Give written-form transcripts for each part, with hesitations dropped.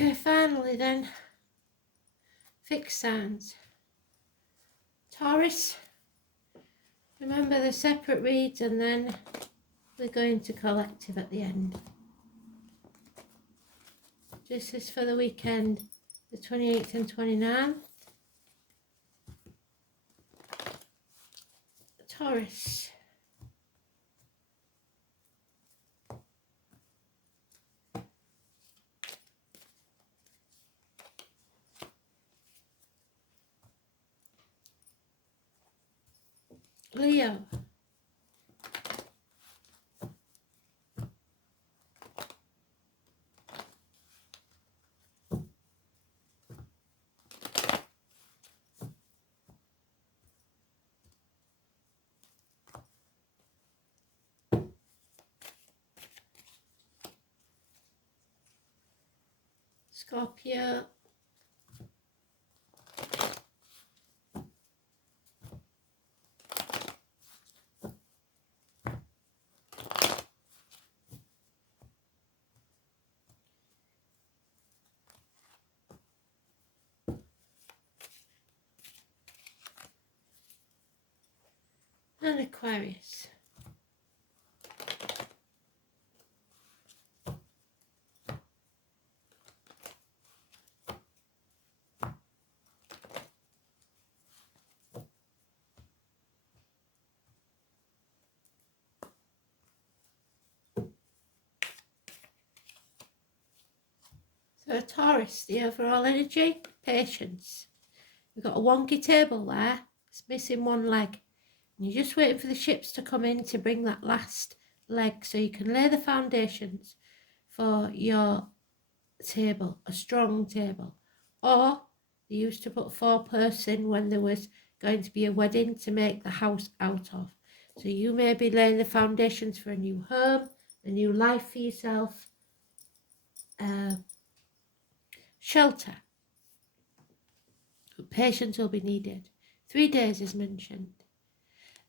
Okay, finally then, fixed signs. Taurus, remember the separate reads and then we're going to collective at the end. This is for the weekend, the 28th and 29th. Taurus. Leo. Scorpio. And Aquarius. So Taurus, the overall energy, patience. We've got a wonky table there, it's missing one leg. And you're just waiting for the ships to come in to bring that last leg so you can lay the foundations for your table, a strong table. Or they used to put 4-person when there was going to be a wedding to make the house out of. So you may be laying the foundations for a new home, a new life for yourself, shelter. Patience will be needed. 3 days is mentioned.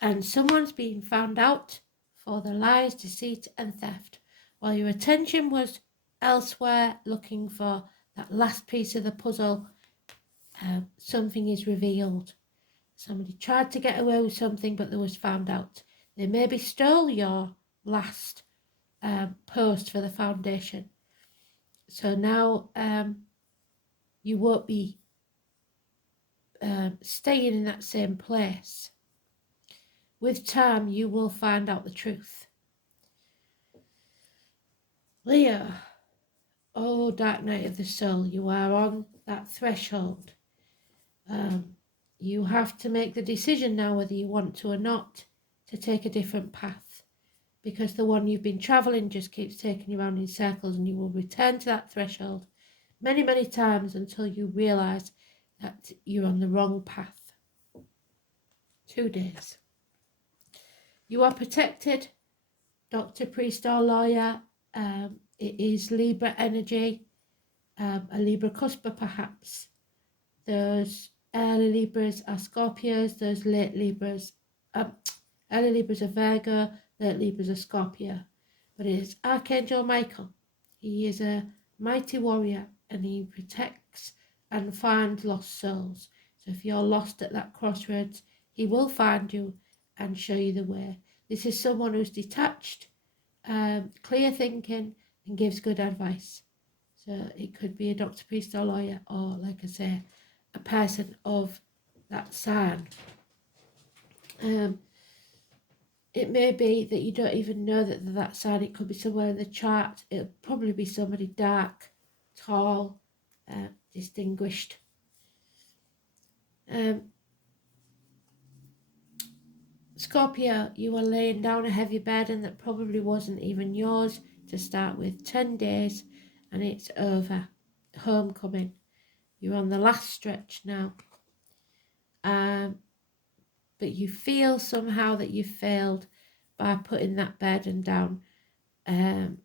And someone's being found out for the lies, deceit and theft. While your attention was elsewhere looking for that last piece of the puzzle, something is revealed. Somebody tried to get away with something, but they was found out. They maybe stole your last post for the foundation. So now you won't be staying in that same place. With time, you will find out the truth. Leo, oh dark night of the soul, you are on that threshold. You have to make the decision now whether you want to or not to take a different path, because the one you've been travelling just keeps taking you around in circles, and you will return to that threshold many, many times until you realise that you're on the wrong path. 2 days. You are protected, doctor, priest or lawyer. It is Libra energy, a Libra cusper perhaps. Those early Libras are Scorpios, those late Libras, early Libras are Virgo, late Libras are Scorpio. But it is Archangel Michael. He is a mighty warrior and he protects and finds lost souls. So if you're lost at that crossroads, he will find you and show you the way. This is someone who's detached, clear thinking and gives good advice. So it could be a doctor, priest or lawyer, or like I say, a person of that sign. It may be that you don't even know that they're that sign. It could be somewhere in the chart. It'll probably be somebody dark, tall, distinguished. Scorpio, you are laying down a heavy burden that probably wasn't even yours to start with. 10 days and it's over. Homecoming. You're on the last stretch now. But you feel somehow that you failed by putting that burden down. And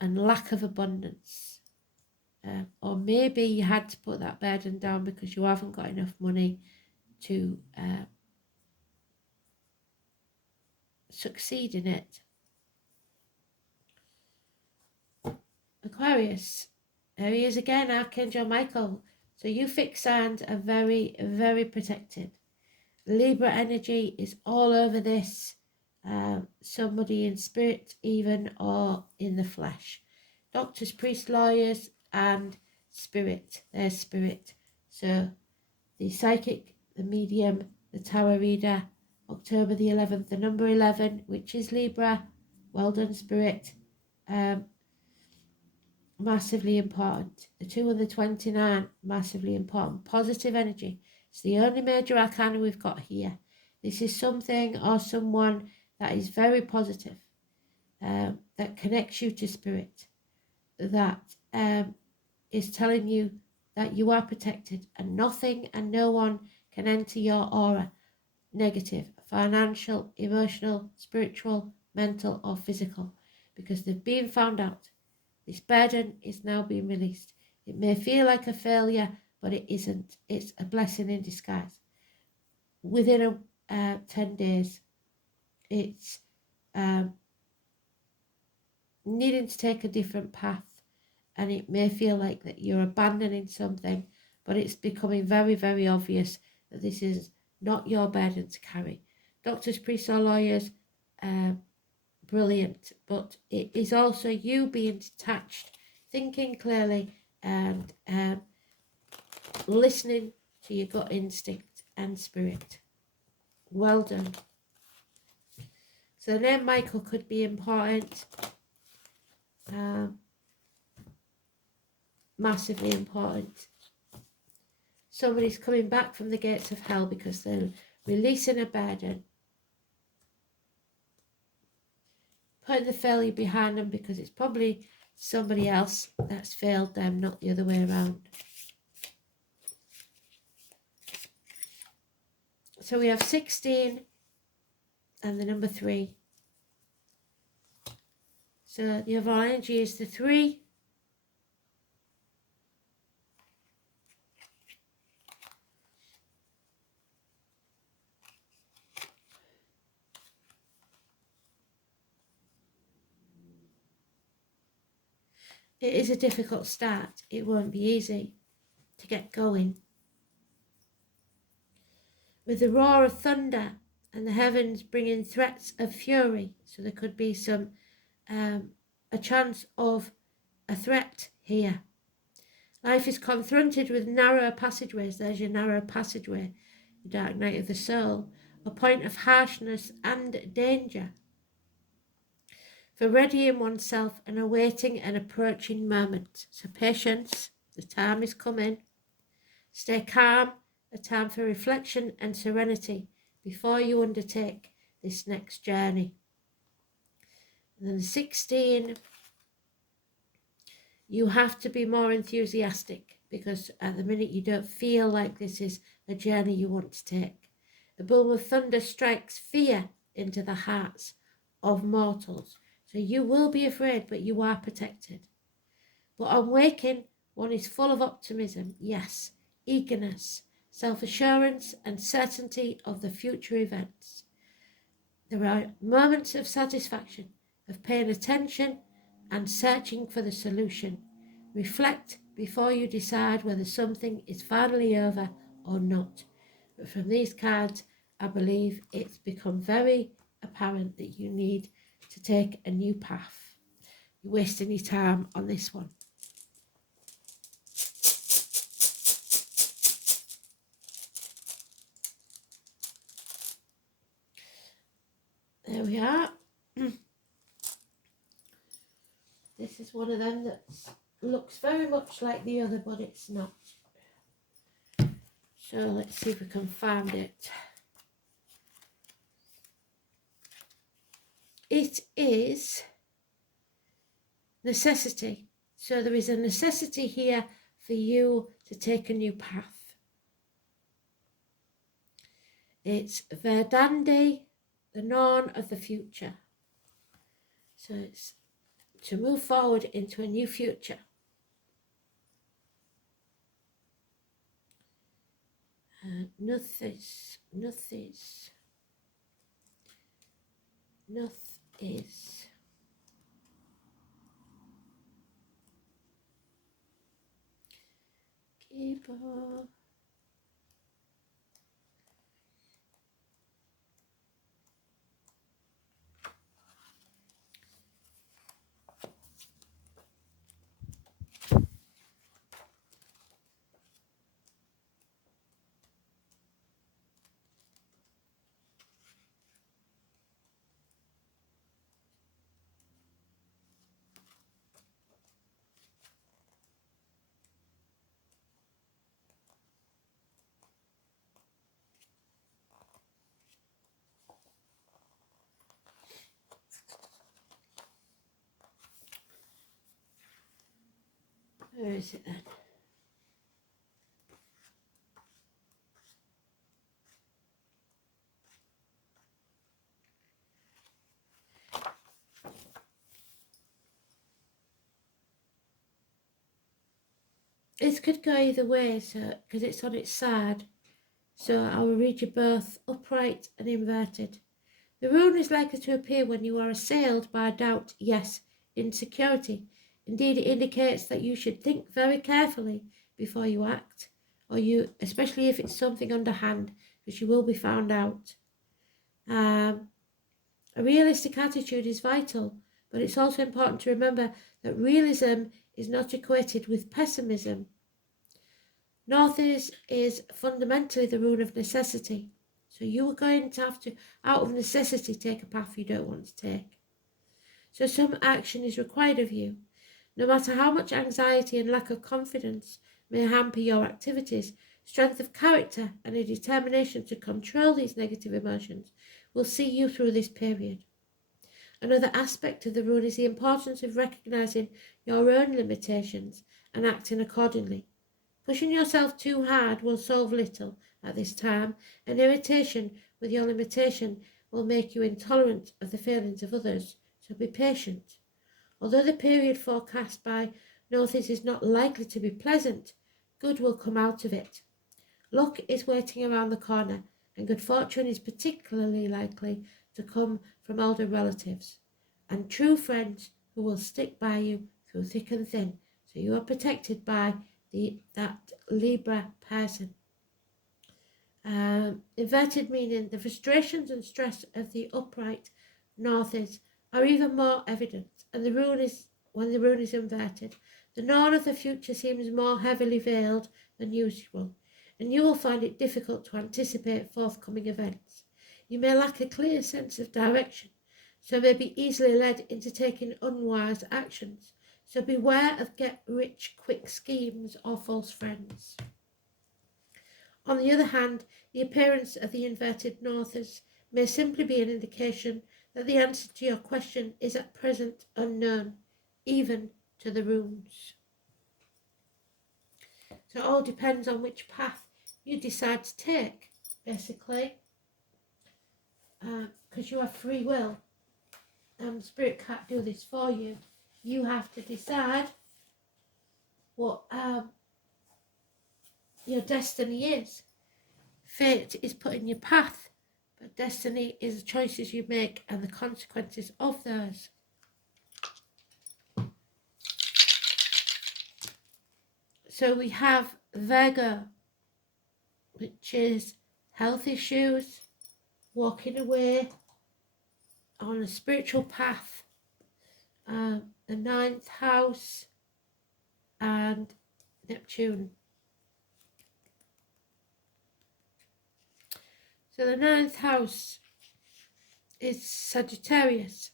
lack of abundance. Or maybe you had to put that burden down because you haven't got enough money to succeed in it. Aquarius, There he is again, Archangel Michael. So you fixed signs are very, very protected. Libra energy is all over this. Somebody in spirit even, or in the flesh. Doctors, priests, lawyers, and spirit. There's spirit. So the psychic, the medium, the tarot reader, October the 11th, the number 11, which is Libra. Well done, spirit. Massively important. The 2 and the 29, massively important. Positive energy. It's the only major arcana we've got here. This is something or someone that is very positive, that connects you to spirit, that is telling you that you are protected and nothing and no one can enter your aura. Negative, financial, emotional, spiritual, mental, or physical, because they've been found out. This burden is now being released. It may feel like a failure, but it isn't. It's a blessing in disguise. Within 10 days, it's needing to take a different path, and it may feel like that you're abandoning something, but it's becoming very, very obvious that this is not your burden to carry. Doctors, priests, or lawyers, brilliant, but it is also you being detached, thinking clearly, and listening to your gut instinct and spirit. Well done. So the name Michael could be important, massively important. Somebody's coming back from the gates of hell because they're releasing a burden, putting the failure behind them, because it's probably somebody else that's failed them, not the other way around. So we have 16 and the number 3. So the overall energy is the 3. It is a difficult start. It won't be easy to get going. With the roar of thunder and the heavens bringing threats of fury, so there could be some a chance of a threat here. Life is confronted with narrow passageways. There's your narrow passageway, the dark night of the soul, a point of harshness and danger. For readying oneself and awaiting an approaching moment. So patience, the time is coming. Stay calm, a time for reflection and serenity before you undertake this next journey. And then 16, you have to be more enthusiastic, because at the minute you don't feel like this is a journey you want to take. The boom of thunder strikes fear into the hearts of mortals. So you will be afraid, but you are protected. But on waking, one is full of optimism, yes, eagerness, self-assurance, and certainty of the future events. There are moments of satisfaction, of paying attention and searching for the solution. Reflect before you decide whether something is finally over or not. But from these cards, I believe it's become very apparent that you need to take a new path. You're wasting your time on this one. There we are. This is one of them that looks very much like the other, but it's not. So let's see if we can find it. It is necessity. So there is a necessity here for you to take a new path. It's verdande, the dawn of the future. So it's to move forward into a new future. Nothis. Libra. Where is it then? This could go either way, so because it's on its side. So I will read you both upright and inverted. The rune is likely to appear when you are assailed by doubt, yes, insecurity. Indeed, it indicates that you should think very carefully before you act, especially if it's something underhand, because you will be found out. A realistic attitude is vital, but it's also important to remember that realism is not equated with pessimism. North is fundamentally the rune of necessity. So you are going to have to, out of necessity, take a path you don't want to take. So some action is required of you. No matter how much anxiety and lack of confidence may hamper your activities, strength of character and a determination to control these negative emotions will see you through this period. Another aspect of the rune is the importance of recognizing your own limitations and acting accordingly. Pushing yourself too hard will solve little at this time, and irritation with your limitation will make you intolerant of the feelings of others, so be patient. Although the period forecast by Northeast is not likely to be pleasant, good will come out of it. Luck is waiting around the corner, and good fortune is particularly likely to come from older relatives and true friends who will stick by you through thick and thin, so you are protected by that Libra person. Inverted meaning the frustrations and stress of the upright Northeast are even more evident, and when the rune is inverted, the dawn of the future seems more heavily veiled than usual, and you will find it difficult to anticipate forthcoming events. You may lack a clear sense of direction, so may be easily led into taking unwise actions. So beware of get-rich-quick schemes or false friends. On the other hand, the appearance of the inverted Northeast may simply be an indication that the answer to your question is at present unknown, even to the runes. So it all depends on which path you decide to take, basically, because you have free will. Spirit can't do this for you. You have to decide what your destiny is. Fate is put in your path, but destiny is the choices you make and the consequences of those. So we have Virgo, which is health issues, walking away on a spiritual path, the 9th house, and Neptune. So the 9th house is Sagittarius.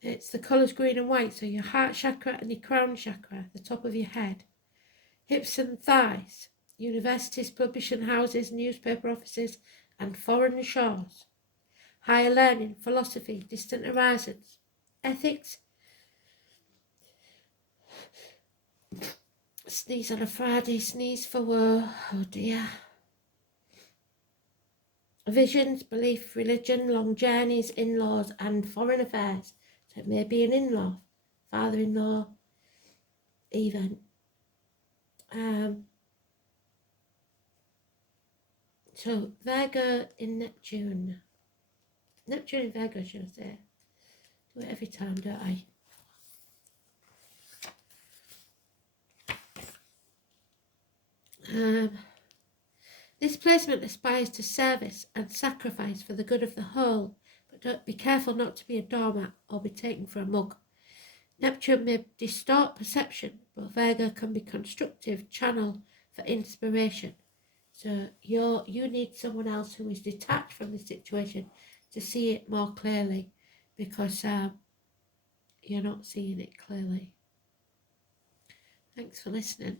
It's the colours green and white, so your heart chakra and your crown chakra, the top of your head. Hips and thighs, universities, publishing houses, newspaper offices, and foreign shores. Higher learning, philosophy, distant horizons, ethics. Sneeze on a Friday, sneeze for woe, oh dear. Visions, belief, religion, long journeys, in-laws, and foreign affairs. So it may be an in-law, father-in-law, even. So Virgo in Neptune. Neptune in Virgo, should I say. Do it every time, don't I? This placement aspires to service and sacrifice for the good of the whole, but be careful not to be a doormat or be taken for a mug. Neptune may distort perception, but Virgo can be constructive channel for inspiration. So you need someone else who is detached from the situation to see it more clearly, because you're not seeing it clearly. Thanks for listening.